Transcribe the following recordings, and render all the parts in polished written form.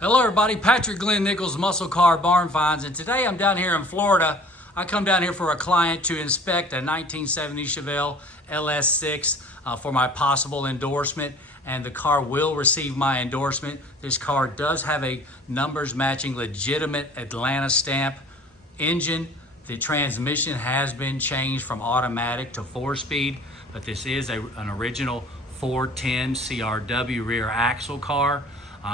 Hello everybody, Patrick Glenn Nichols, Muscle Car Barn Finds, and today I'm down here in Florida. I come down here for a client to inspect a 1970 Chevelle LS6 for my possible endorsement, and the car will receive my endorsement. This car does have a numbers matching legitimate Atlanta stamp engine. The transmission has been changed from automatic to 4-speed, but this is an original 410 CRW rear axle car.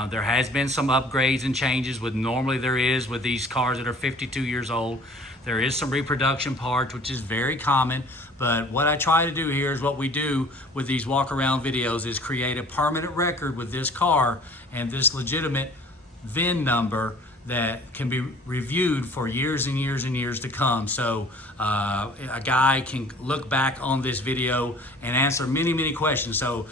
There has been some upgrades and changes normally there is with these cars that are 52 years old. There is some reproduction parts, which is very common, but what I try to do here is what we do with these walk around videos is create a permanent record with this car and this legitimate VIN number that can be reviewed for years and years and years to come. So a guy can look back on this video and answer many questions. So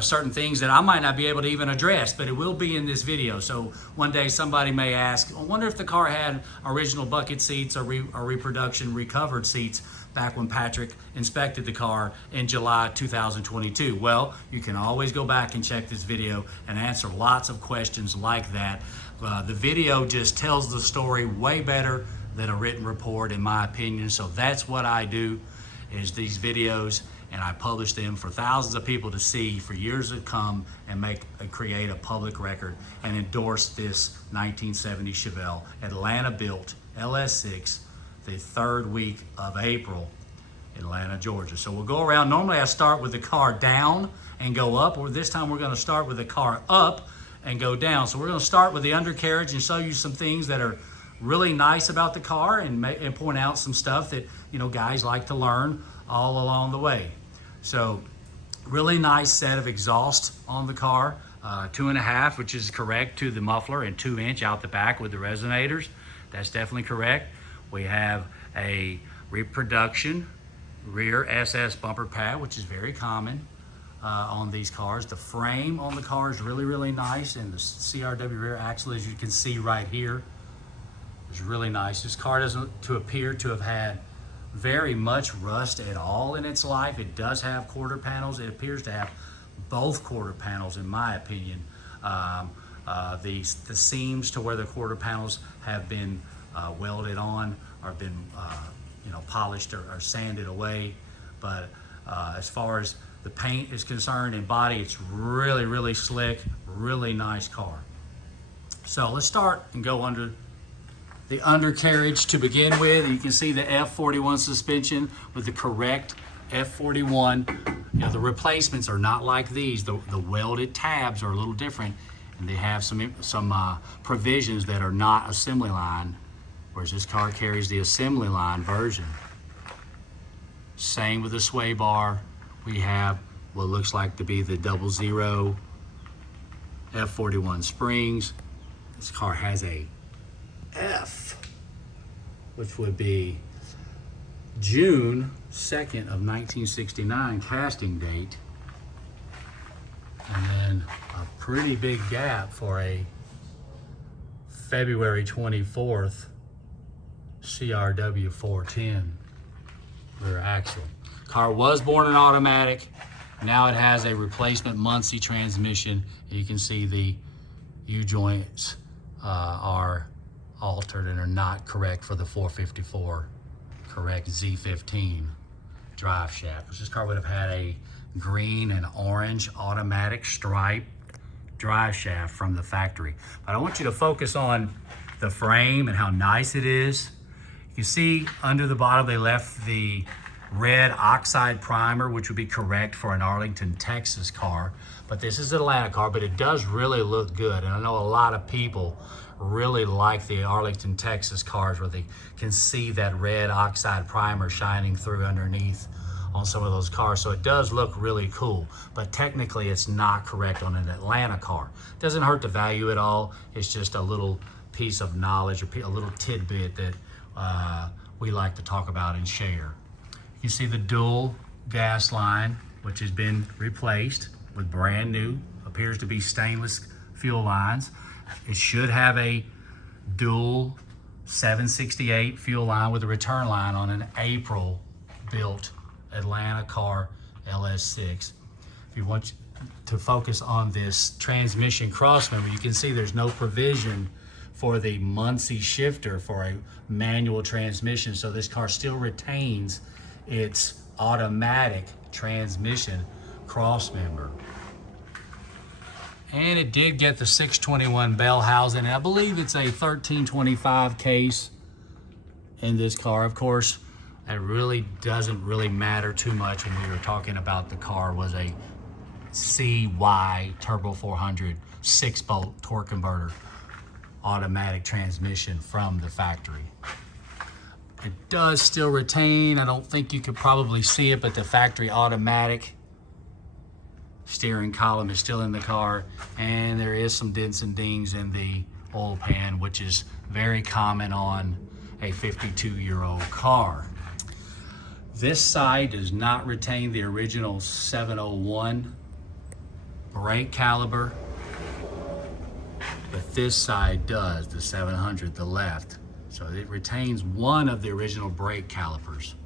certain things that I might not be able to even address, but it will be in this video. So one day somebody may ask, I wonder if the car had original bucket seats or reproduction recovered seats back when Patrick inspected the car in July 2022. Well, you can always go back and check this video and answer lots of questions like that. The video just tells the story way better than a written report, in my opinion. So that's what I do, is these videos, and I publish them for thousands of people to see for years to come and create a public record and endorse this 1970 Chevelle Atlanta built LS6 the third week of April, Atlanta, Georgia. So we'll go around. Normally I start with the car down and go up, or this time we're going to start with the car up and go down. So we're going to start with the undercarriage and show you some things that are really nice about the car and point out some stuff that, you know, guys like to learn all along the way. So really nice set of exhaust on the car, 2.5, which is correct to the muffler, and 2-inch out the back with the resonators. That's definitely correct. We have a reproduction rear SS bumper pad, which is very common on these cars. The frame on the car is really nice, and the CRW rear axle, as you can see right here, is really nice. This car doesn't appear to have had very much rust at all in its life. It does have quarter panels. It appears to have both quarter panels, in my opinion. The seams to where the quarter panels have been welded on or been polished or sanded away. But as far as the paint is concerned and body, it's really slick, really nice car. So let's start and go under the undercarriage to begin with. You can see the F41 suspension with the correct F41. You know, the replacements are not like these. The welded tabs are a little different, and they have some provisions that are not assembly line, whereas this car carries the assembly line version. Same with the sway bar. We have what looks like to be the 00 F41 springs. This car has a F, which would be June 2nd of 1969 casting date, and then a pretty big gap for a February 24th CRW 410 rear axle. Car was born in automatic. Now it has a replacement Muncie transmission. You can see the U-joints are altered and are not correct for the 454 correct Z15 drive shaft. This car would have had a green and orange automatic stripe drive shaft from the factory. But I want you to focus on the frame and how nice it is. You can see under the bottom they left the red oxide primer, which would be correct for an Arlington, Texas car. But this is an Atlanta car, but it does really look good. And I know a lot of people really like the Arlington, Texas cars where they can see that red oxide primer shining through underneath on some of those cars. So it does look really cool, but technically it's not correct on an Atlanta car. It doesn't hurt the value at all. It's just a little piece of knowledge or a little tidbit that we like to talk about and share. You see the dual gas line, which has been replaced with brand new, appears to be stainless fuel lines. It should have a dual 768 fuel line with a return line on an April built Atlanta car LS6. If you want to focus on this transmission crossmember, you can see there's no provision for the Muncie shifter for a manual transmission. So this car still retains its automatic transmission crossmember. And it did get the 621 bell housing. And I believe it's a 1325 case in this car. Of course, it really doesn't really matter too much when we were talking about the car was a CY Turbo 400 6-bolt torque converter automatic transmission from the factory. It does still retain, I don't think you could probably see it, but the factory automatic steering column is still in the car, and there is some dents and dings in the oil pan, which is very common on a 52-year-old car. This side does not retain the original 701 brake caliper, but this side does, the 700, the left. So it retains one of the original brake calipers.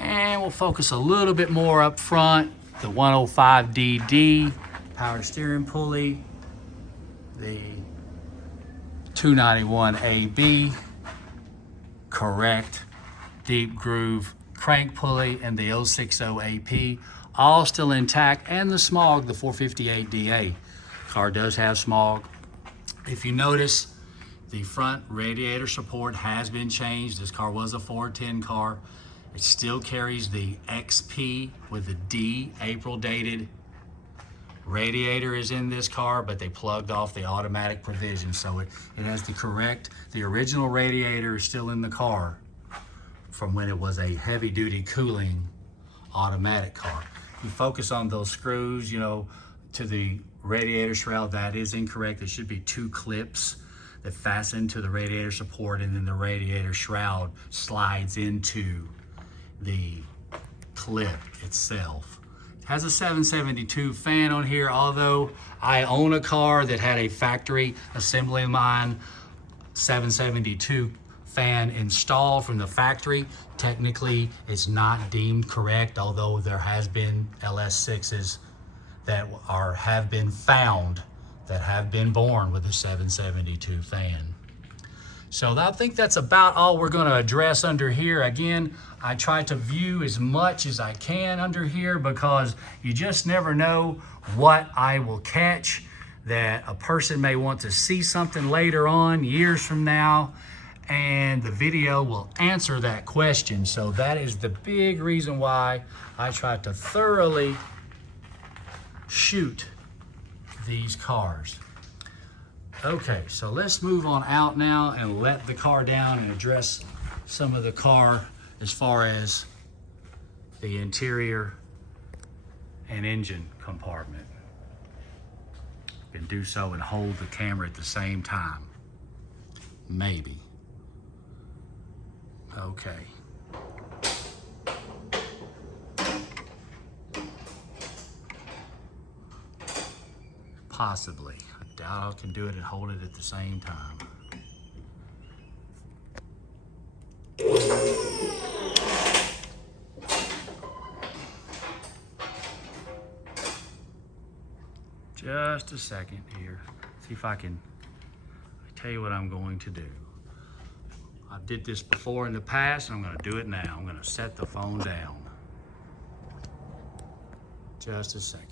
And we'll focus a little bit more up front. The 105DD power steering pulley, the 291AB correct deep groove crank pulley, and the 060AP all still intact, and the smog, the 458DA. Car does have smog. If you notice, the front radiator support has been changed. This car was a 410 car. It still carries the XP with the D April dated radiator is in this car, but they plugged off the automatic provision. So it has the original radiator is still in the car from when it was a heavy duty cooling automatic car. You focus on those screws, you know, to the radiator shroud, that is incorrect. There should be 2 clips that fasten to the radiator support, and then the radiator shroud slides into the clip itself. It has a 772 fan on here, although I own a car that had a factory assembly line 772 fan installed from the factory. Technically, it's not deemed correct, although there has been LS6s that have been found that have been born with a 772 fan. So I think that's about all we're going to address under here. Again, I try to view as much as I can under here because you just never know what I will catch, that a person may want to see something later on, years from now, and the video will answer that question. So that is the big reason why I try to thoroughly shoot these cars. Okay, so let's move on out now and let the car down and address some of the car as far as the interior and engine compartment. And do so and hold the camera at the same time. Maybe. Okay. Possibly. I doubt I can do it and hold it at the same time. Just a second here. See if I can tell you what I'm going to do. I did this before in the past, and I'm going to do it now. I'm going to set the phone down. Just a second.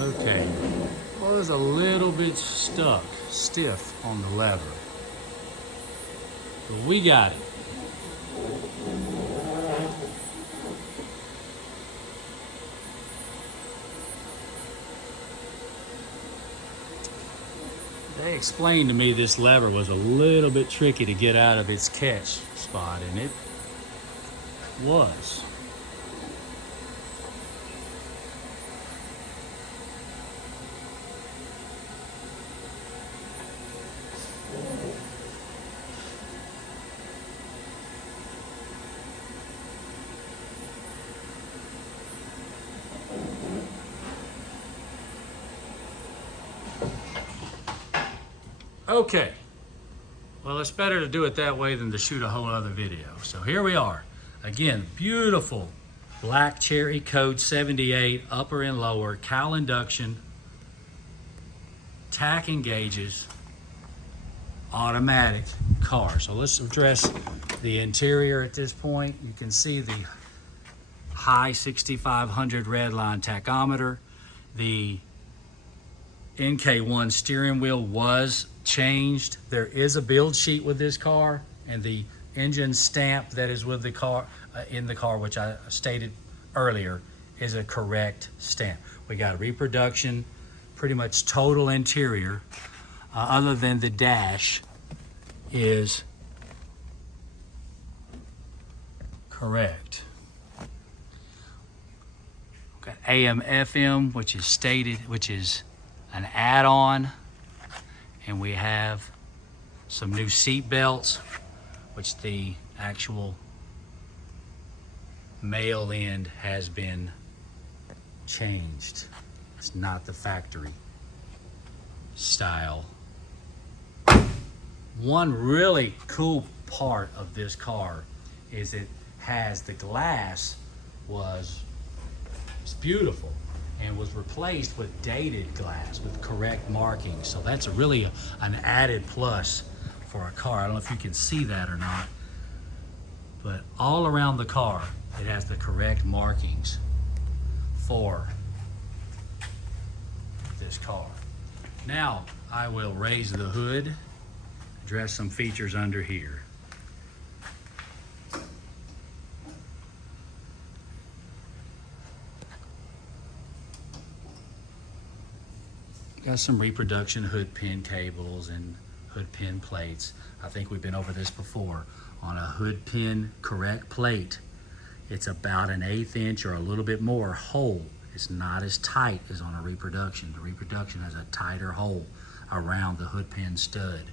Okay, was a little bit stiff on the lever, but we got it. They explained to me this lever was a little bit tricky to get out of its catch spot, and it was. Okay, well, it's better to do it that way than to shoot a whole other video. So here we are. Again, beautiful black cherry code 78 upper and lower cowl induction, Tach engages, automatic car. So let's address the interior at this point. You can see the high 6500 redline tachometer. The NK1 steering wheel was changed. There is a build sheet with this car, and the engine stamp that is with the car in the car, which I stated earlier, is a correct stamp. We got a reproduction, pretty much total interior, other than the dash is correct. Got AM FM, which is stated, which is an add-on, and we have some new seat belts, which the actual male end has been changed. It's not the factory style. One really cool part of this car is it has the glass it's beautiful and was replaced with dated glass with correct markings. So that's really an added plus for a car. I don't know if you can see that or not, but all around the car, it has the correct markings for this car. Now, I will raise the hood, address some features under here. Got some reproduction hood pin cables and hood pin plates. I think we've been over this before. On a hood pin correct plate, it's about an 1/8 inch or a little bit more hole. It's not as tight as on a reproduction. The reproduction has a tighter hole around the hood pin stud.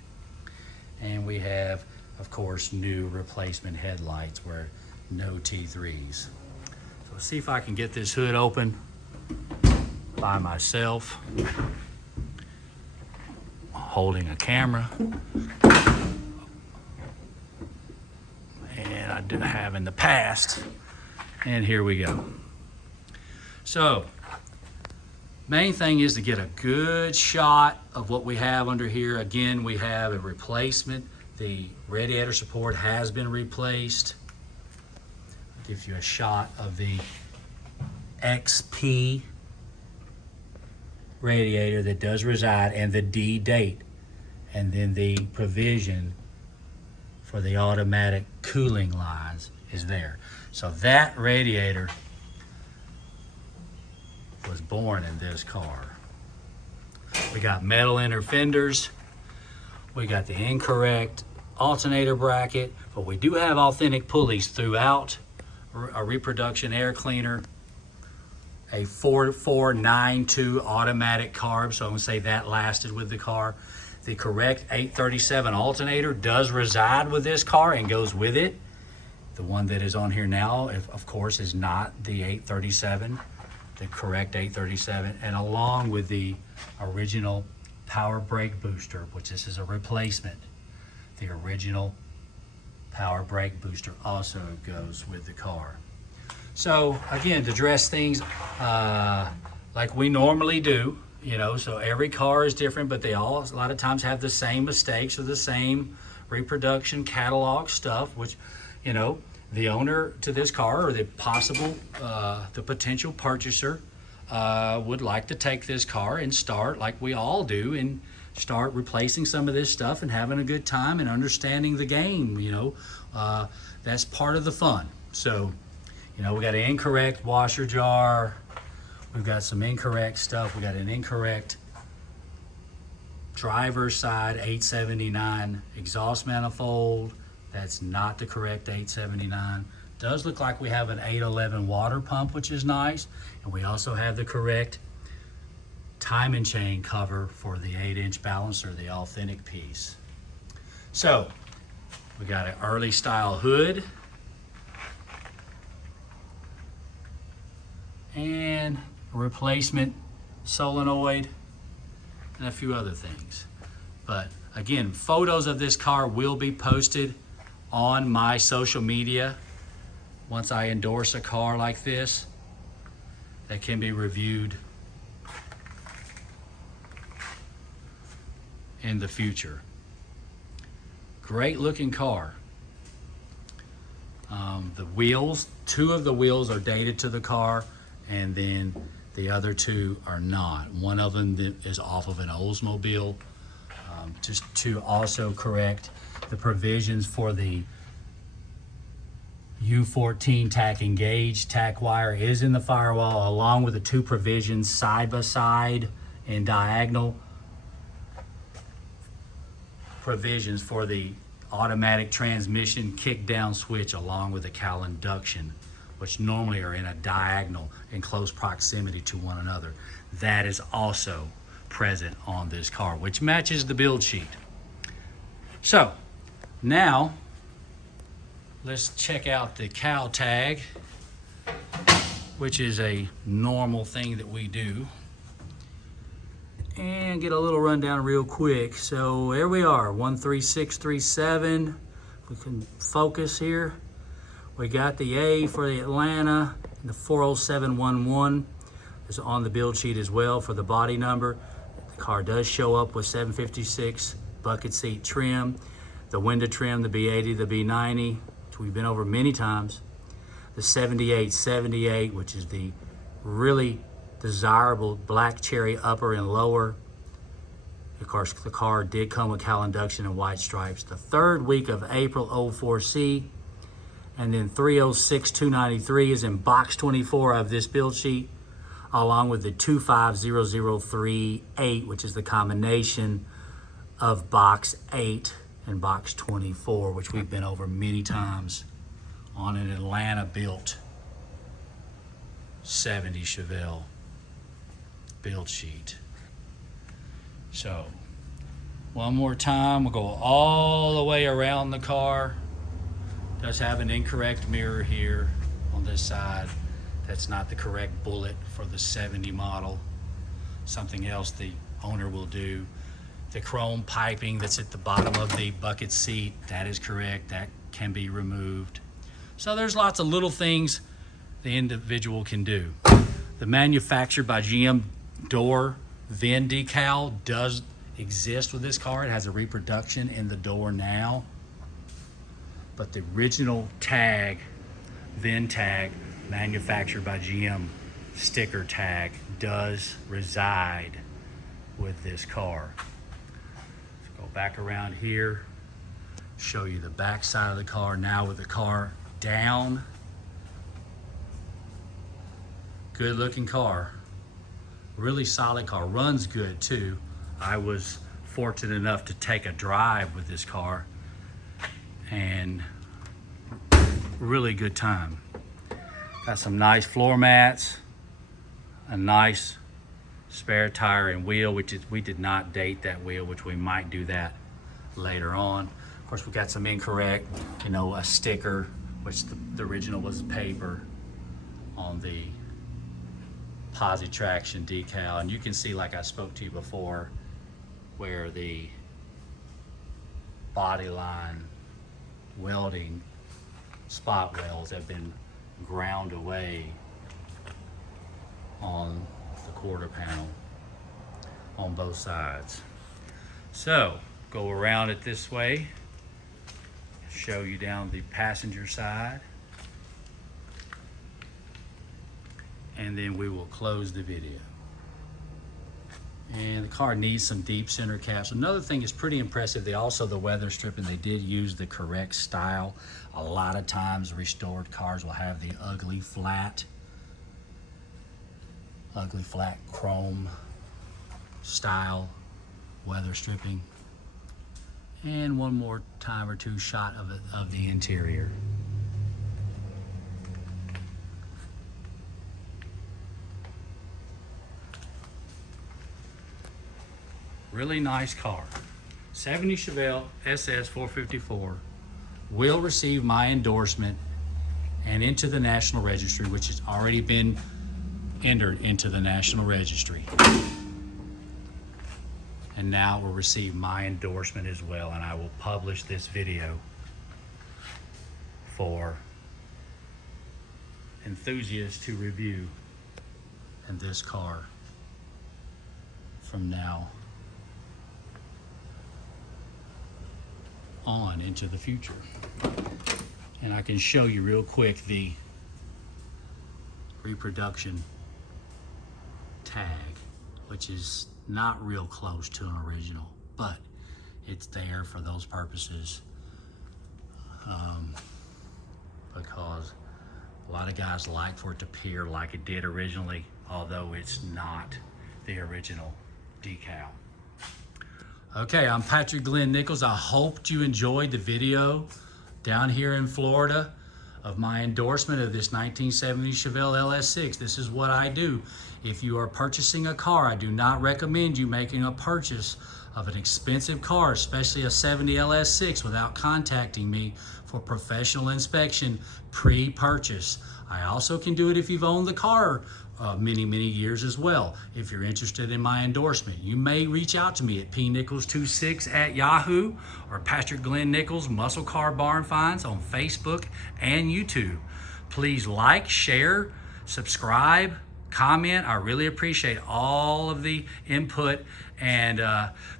And we have, of course, new replacement headlights where no T3s. So let's see if I can get this hood open by myself, holding a camera. And I did have in the past. And here we go. So, main thing is to get a good shot of what we have under here. Again, we have a replacement. The radiator support has been replaced. I'll give you a shot of the XP radiator that does reside and the D date, and then the provision for the automatic cooling lines is there. So that radiator was born in this car. We got metal inner fenders. We got the incorrect alternator bracket, but we do have authentic pulleys throughout. A reproduction air cleaner, a 4492 automatic carb, so I'm gonna say that lasted with the car. The correct 837 alternator does reside with this car and goes with it. The one that is on here now, of course, is not the 837, the correct 837, and along with the original power brake booster, which this is a replacement. The original power brake booster also goes with the car. So again, to dress things like we normally do, you know, so every car is different, but they all a lot of times have the same mistakes or the same reproduction catalog stuff, which, you know, the owner to this car or the potential purchaser would like to take this car and start like we all do and start replacing some of this stuff and having a good time and understanding the game, you know. That's part of the fun. So, you know, we got an incorrect washer jar. We've got some incorrect stuff. We got an incorrect driver's side 879 exhaust manifold. That's not the correct 879. Does look like we have an 811 water pump, which is nice. And we also have the correct timing chain cover for the 8-inch balancer, the authentic piece. So we got an early style hood and a replacement solenoid and a few other things. But again, photos of this car will be posted on my social media once I endorse a car like this that can be reviewed in the future. Great looking car. The wheels, 2 of the wheels are dated to the car, and then the other 2 are not. One of them is off of an Oldsmobile. Just to also correct the provisions for the U14 Tach engaged tack wire is in the firewall, along with the 2 provisions side by side and diagonal provisions for the automatic transmission kick down switch, along with the cowl induction, which normally are in a diagonal in close proximity to one another. That is also present on this car, which matches the build sheet. So now let's check out the cowl tag, which is a normal thing that we do, and get a little rundown real quick. So there we are, 13637. We can focus here. We got the A for the Atlanta, and the 40711 is on the build sheet as well for the body number. The car does show up with 756 bucket seat trim, the window trim, the B80, the B90, which we've been over many times, the 7878, which is the really desirable black cherry upper and lower. Of course, the car did come with cowl induction and white stripes. The 3rd week of April 04C, and then 306293 is in box 24 of this build sheet, along with the 250038, which is the combination of box 8 and box 24, which we've been over many times on an Atlanta built 70 Chevelle build sheet. So one more time, we'll go all the way around the car. Does have an incorrect mirror here on this side. That's not the correct bullet for the 70 model. Something else the owner will do. The chrome piping that's at the bottom of the bucket seat, that is correct. That can be removed. So there's lots of little things the individual can do. The manufactured by GM door VIN decal does exist with this car. It has a reproduction in the door now. But the original tag, VIN tag, manufactured by GM sticker tag, does reside with this car. So go back around here, show you the back side of the car now with the car down. Good looking car, really solid car, runs good too. I was fortunate enough to take a drive with this car, and really good time. Got some nice floor mats, a nice spare tire and wheel, which is, we did not date that wheel, which we might do that later on. Of course, we got some incorrect, a sticker, which the original was paper on the positraction decal. And you can see, like I spoke to you before, where the body line welding spot welds have been ground away on the quarter panel on both sides. So go around it this way, show you down the passenger side, and then we will close the video. And the car needs some deep center caps. Another thing is pretty impressive, the weather stripping, they did use the correct style. A lot of times restored cars will have the ugly flat chrome style weather stripping. And one more time or two shot of the interior. Really nice car. 70 Chevelle SS454 will receive my endorsement and into the National Registry, which has already been entered into the National Registry. And now it will receive my endorsement as well, and I will publish this video for enthusiasts to review in this car from now on into the future. And I can show you real quick the reproduction tag, which is not real close to an original, but it's there for those purposes, because a lot of guys like for it to appear like it did originally, although it's not the original decal. Okay, I'm Patrick Glenn Nichols. I hope you enjoyed the video down here in Florida of my endorsement of this 1970 Chevelle LS6. This is what I do. If you are purchasing a car, I do not recommend you making a purchase of an expensive car, especially a 70 LS6, without contacting me for professional inspection pre-purchase. I also can do it if you've owned the car many years as well. If you're interested in my endorsement, you may reach out to me at pnichols26@Yahoo or Patrick Glenn Nichols Muscle Car Barn Finds on Facebook and YouTube. Please like, share, subscribe, comment. I really appreciate all of the input and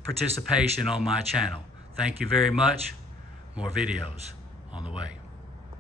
participation on my channel. Thank you very much. More videos on the way.